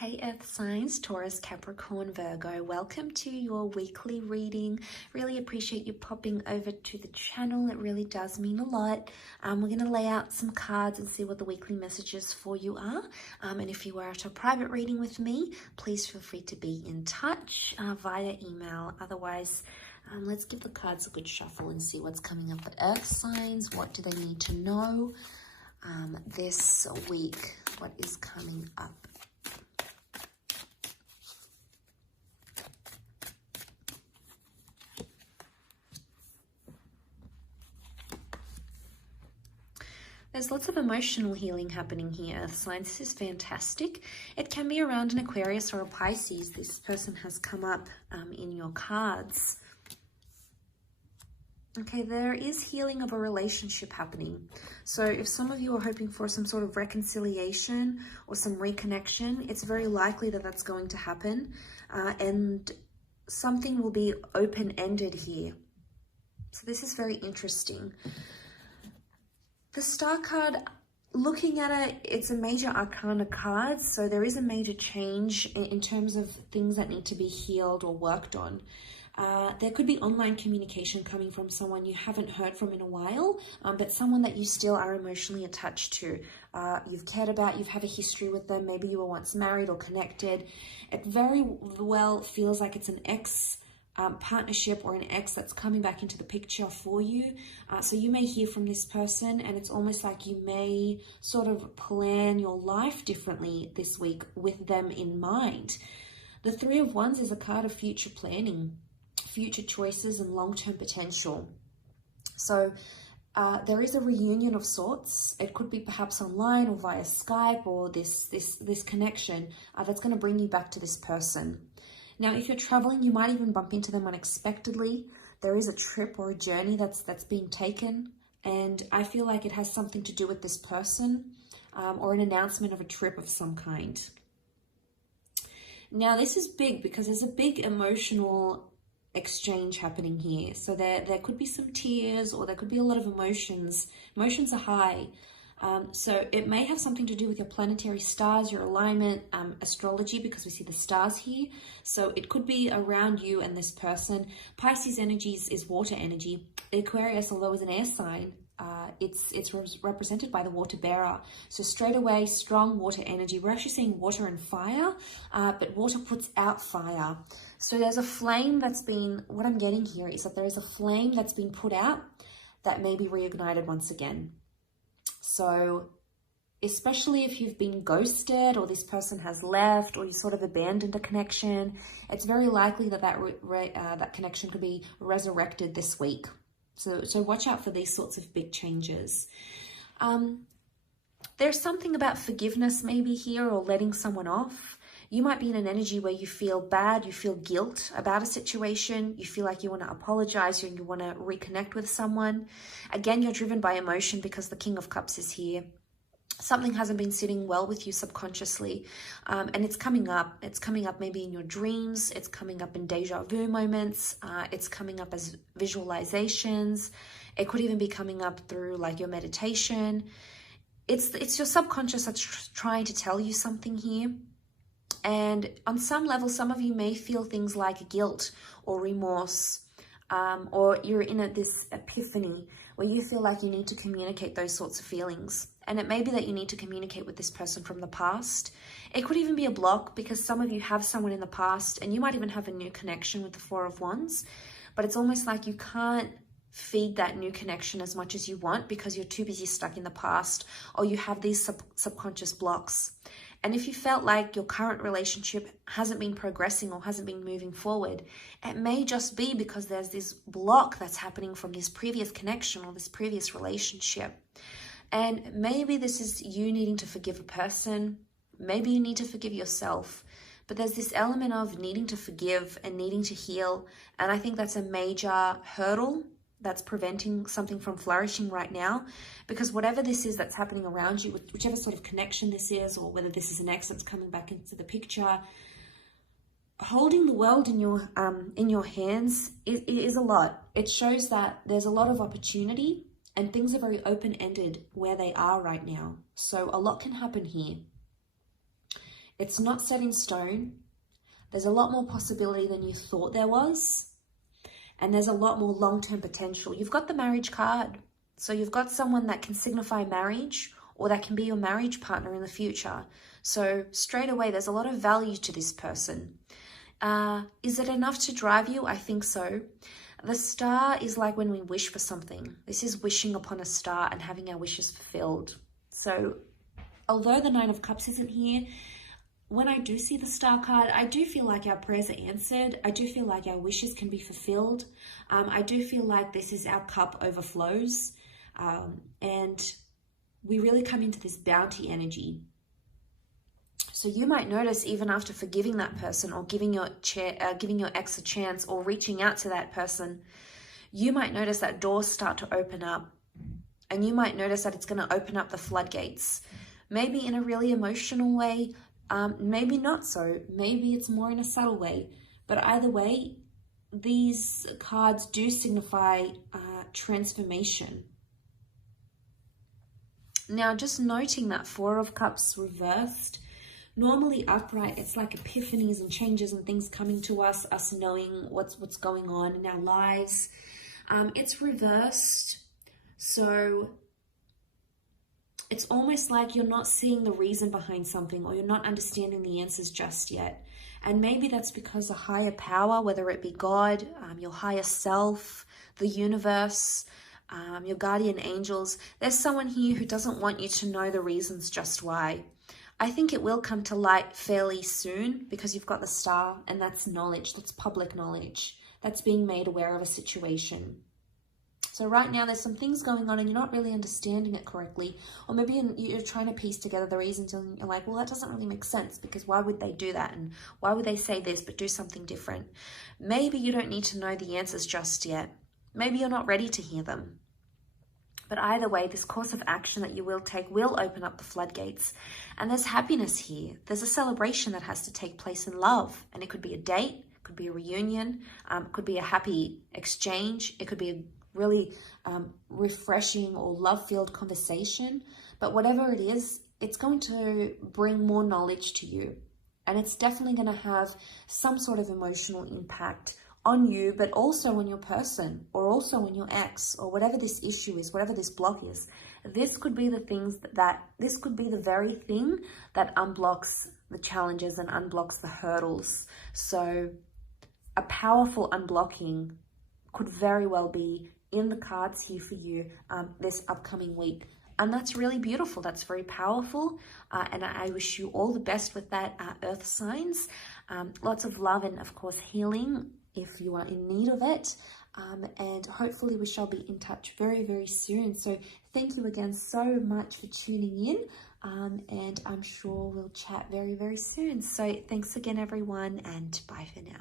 Hey Earth signs, Taurus, Capricorn, Virgo, welcome to your weekly reading. Really appreciate you popping over to the channel. It really does mean a lot. We're going to lay out some cards and see what the weekly messages for you are. And if you were at a private reading with me, please feel free to be in touch via email. Otherwise, let's give the cards a good shuffle and see what's coming up for Earth signs. What do they need to know this week? What is coming up? There's lots of emotional healing happening here, Earth signs. This is fantastic. It can be around an Aquarius or a Pisces. This person has come up in your cards. Okay, there is healing of a relationship happening. So if some of you are hoping for some sort of reconciliation or some reconnection, it's very likely that that's going to happen. And something will be open-ended here. So this is very interesting. The Star card, looking at it, it's a major arcana card, so there is a major change in terms of things that need to be healed or worked on. There could be online communication coming from someone you haven't heard from in a while, but someone that you still are emotionally attached to. You've cared about, you've had a history with them, maybe you were once married or connected. It very well feels like it's an ex partnership or an ex that's coming back into the picture for you. So you may hear from this person and it's almost like you may sort of plan your life differently this week with them in mind. The Three of Wands is a card of future planning, future choices and long-term potential. So there is a reunion of sorts. It could be perhaps online or via Skype or this connection that's going to bring you back to this person. Now, if you're traveling, you might even bump into them unexpectedly. There is a trip or a journey that's being taken, and I feel like it has something to do with this person or an announcement of a trip of some kind. Now, this is big because there's a big emotional exchange happening here. So there could be some tears or there could be a lot of emotions. Emotions are high. So it may have something to do with your planetary stars, your alignment, astrology, because we see the stars here. So it could be around you and this person. Pisces energies is water energy. Aquarius, although is an air sign, it's represented by the water bearer. So straight away, strong water energy. We're actually seeing water and fire, but water puts out fire. So there's a flame that's been, what I'm getting here is that there is a flame that's been put out that may be reignited once again. So especially if you've been ghosted or this person has left or you sort of abandoned a connection, it's very likely that that connection could be resurrected this week. So watch out for these sorts of big changes. There's something about forgiveness maybe here or letting someone off. You might be in an energy where you feel bad, you feel guilt about a situation, you feel like you want to apologize and you want to reconnect with someone. Again, you're driven by emotion because the King of Cups is here. Something hasn't been sitting well with you subconsciously, and it's coming up. It's coming up maybe in your dreams. It's coming up in deja vu moments. It's coming up as visualizations. It could even be coming up through like your meditation. It's your subconscious that's trying to tell you something here. And on some level, some of you may feel things like guilt or remorse, or you're in this epiphany where you feel like you need to communicate those sorts of feelings. And it may be that you need to communicate with this person from the past. It could even be a block because some of you have someone in the past and you might even have a new connection with the Four of Wands, but it's almost like you can't feed that new connection as much as you want because you're too busy stuck in the past, or you have these subconscious blocks. And if you felt like your current relationship hasn't been progressing or hasn't been moving forward, it may just be because there's this block that's happening from this previous connection or this previous relationship. And maybe this is you needing to forgive a person. Maybe you need to forgive yourself. But there's this element of needing to forgive and needing to heal. And I think that's a major hurdle that's preventing something from flourishing right now, because whatever this is that's happening around you, whichever sort of connection this is, or whether this is an ex that's coming back into the picture, holding the world in your hands is a lot. It shows that there's a lot of opportunity and things are very open-ended where they are right now. So a lot can happen here. It's not set in stone. There's a lot more possibility than you thought there was. And there's a lot more long-term potential. You've got the marriage card. So you've got someone that can signify marriage, or that can be your marriage partner in the future. So straight away, there's a lot of value to this person. Is it enough to drive you? I think so. The star is like when we wish for something. This is wishing upon a star and having our wishes fulfilled. So although the Nine of Cups isn't here, when I do see the star card, I do feel like our prayers are answered. I do feel like our wishes can be fulfilled. I do feel like this is our cup overflows. And we really come into this bounty energy. So you might notice, even after forgiving that person, or giving your ex a chance, or reaching out to that person, you might notice that doors start to open up. And you might notice that it's going to open up the floodgates. Maybe in a really emotional way, maybe not so. Maybe it's more in a subtle way. But either way, these cards do signify transformation. Now, just noting that Four of Cups reversed, normally upright, it's like epiphanies and changes and things coming to us knowing what's going on in our lives. It's reversed, so it's almost like you're not seeing the reason behind something, or you're not understanding the answers just yet. And maybe that's because a higher power, whether it be God, your higher self, the universe, your guardian angels, there's someone here who doesn't want you to know the reasons just why. I think it will come to light fairly soon, because you've got the star, and that's knowledge, that's public knowledge, that's being made aware of a situation. So right now there's some things going on and you're not really understanding it correctly, or maybe you're trying to piece together the reasons and you're like, well, that doesn't really make sense, because why would they do that, and why would they say this but do something different? Maybe you don't need to know the answers just yet. Maybe you're not ready to hear them. But either way, this course of action that you will take will open up the floodgates. And there's happiness here. There's a celebration that has to take place in love. And it could be a date, it could be a reunion, it could be a happy exchange, it could be a really refreshing or love-filled conversation. But whatever it is, it's going to bring more knowledge to you. And it's definitely going to have some sort of emotional impact on you, but also on your person, or also on your ex, or whatever this issue is, whatever this block is. This could be this could be the very thing that unblocks the challenges and unblocks the hurdles. So a powerful unblocking could very well be in the cards here for you this upcoming week. And that's really beautiful. That's very powerful. And I wish you all the best with that, earth signs. Lots of love and, of course, healing if you are in need of it. And hopefully we shall be in touch very, very soon. So thank you again so much for tuning in. And I'm sure we'll chat very, very soon. So thanks again, everyone, and bye for now.